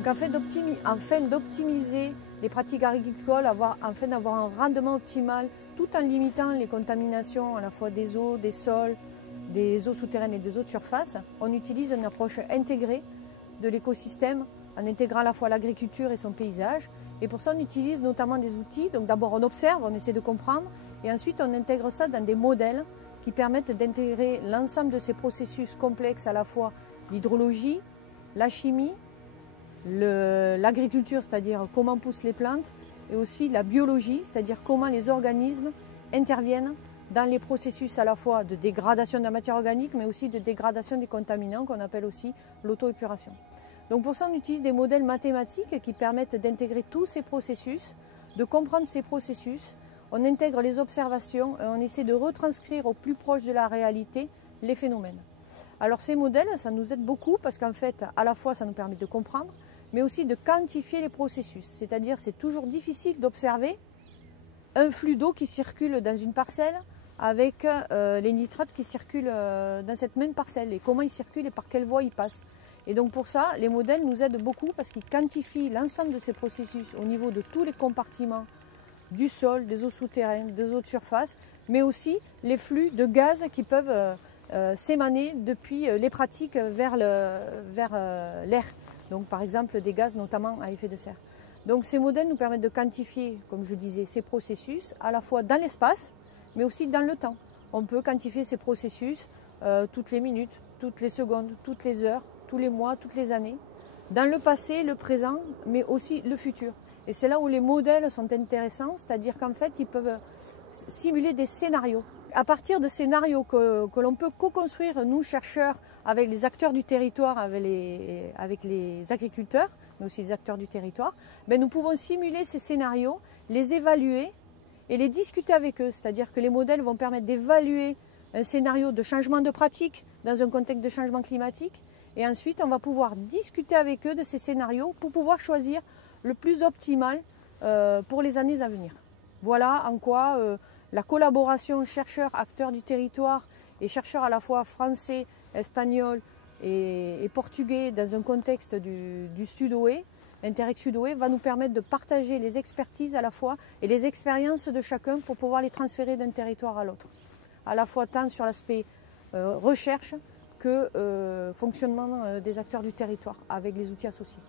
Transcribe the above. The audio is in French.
Donc afin d'optimiser les pratiques agricoles, afin d'avoir un rendement optimal, tout en limitant les contaminations à la fois des eaux, des sols, des eaux souterraines et des eaux de surface, on utilise une approche intégrée de l'écosystème en intégrant à la fois l'agriculture et son paysage. Et pour ça, on utilise notamment des outils. Donc d'abord, on observe, on essaie de comprendre, et ensuite, on intègre ça dans des modèles qui permettent d'intégrer l'ensemble de ces processus complexes, à la fois l'hydrologie, la chimie, l'agriculture, c'est-à-dire comment poussent les plantes, et aussi la biologie, c'est-à-dire comment les organismes interviennent dans les processus à la fois de dégradation de la matière organique, mais aussi de dégradation des contaminants, qu'on appelle aussi l'auto-épuration. Donc pour ça, on utilise des modèles mathématiques qui permettent d'intégrer tous ces processus, de comprendre ces processus. On intègre les observations et on essaie de retranscrire au plus proche de la réalité les phénomènes. Alors ces modèles, ça nous aide beaucoup parce qu'en fait, à la fois, ça nous permet de comprendre, mais aussi de quantifier les processus. C'est-à-dire, c'est toujours difficile d'observer un flux d'eau qui circule dans une parcelle avec les nitrates qui circulent dans cette même parcelle, et comment ils circulent et par quelle voie ils passent. Et donc pour ça, les modèles nous aident beaucoup parce qu'ils quantifient l'ensemble de ces processus au niveau de tous les compartiments du sol, des eaux souterraines, des eaux de surface, mais aussi les flux de gaz qui peuvent s'émaner depuis les pratiques vers l'air. Donc par exemple des gaz notamment à effet de serre. Donc ces modèles nous permettent de quantifier, comme je disais, ces processus à la fois dans l'espace, mais aussi dans le temps. On peut quantifier ces processus toutes les minutes, toutes les secondes, toutes les heures, tous les mois, toutes les années, dans le passé, le présent, mais aussi le futur. Et c'est là où les modèles sont intéressants, c'est-à-dire qu'en fait, ils peuvent simuler des scénarios. À partir de scénarios que l'on peut co-construire, nous, chercheurs, avec les acteurs du territoire, avec les agriculteurs, mais aussi les acteurs du territoire, nous pouvons simuler ces scénarios, les évaluer et les discuter avec eux. C'est-à-dire que les modèles vont permettre d'évaluer un scénario de changement de pratique dans un contexte de changement climatique. Et ensuite, on va pouvoir discuter avec eux de ces scénarios pour pouvoir choisir le plus optimal pour les années à venir. Voilà en quoi la collaboration chercheurs-acteurs du territoire et chercheurs à la fois français, espagnols et portugais dans un contexte du Sud-Ouest, Interreg Sud-Ouest, va nous permettre de partager les expertises à la fois et les expériences de chacun pour pouvoir les transférer d'un territoire à l'autre. À la fois tant sur l'aspect recherche que fonctionnement des acteurs du territoire avec les outils associés.